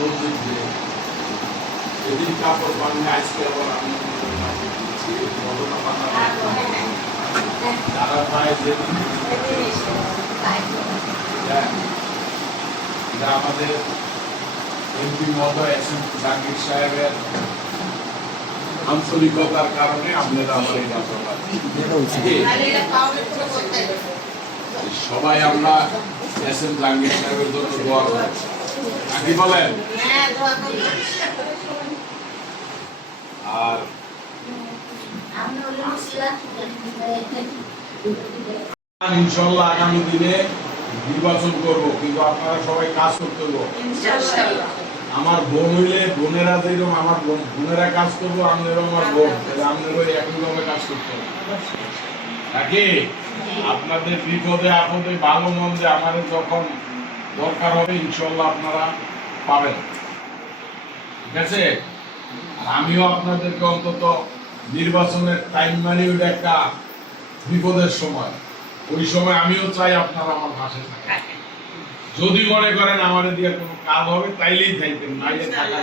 মসজিদ যে এদিন কাপড় বানিয়ে আজকে আবার আমি যারা পায় যেদিন এটা আমাদের এমপি মহোদয় এসএম জাকির সাহেবের আন্তরিকতার কারণে আপনারা আমার এই সবাই আমরা এসএম জাকির সাহেবের জন্য দোয়া করি। কি বলেন? আর ইনশাল্লাহ আগামী দিনে নির্বাচন করব, কিন্তু আপনারা সবাই কাজ করতে হবে। আমার বোন হইলে বোনেরা যেরকম আমার বোনেরা কাজ করবো, আমাদেরও আমার বোন, আমাদেরও একইভাবে কাজ করতে হবে নাকি? আপনাদের বিপদে আপদে ভালো মন্দে আমাদের যখন দরকার হবে ইনশাল্লাহ আপনারা পাবেন, ঠিক আছে? আর আমিও আপনাদেরকে অন্তত নির্বাচনের টাইম মানে ওইটা একটা বিপদের সময়, ওই সময় আমিও চাই আপনারা আমার পাশে থাকেন। যদি মনে করেন আমাদের দিয়ে কোনো কাজ হবে তাইলেই থাকবেন, নাইলে থাকা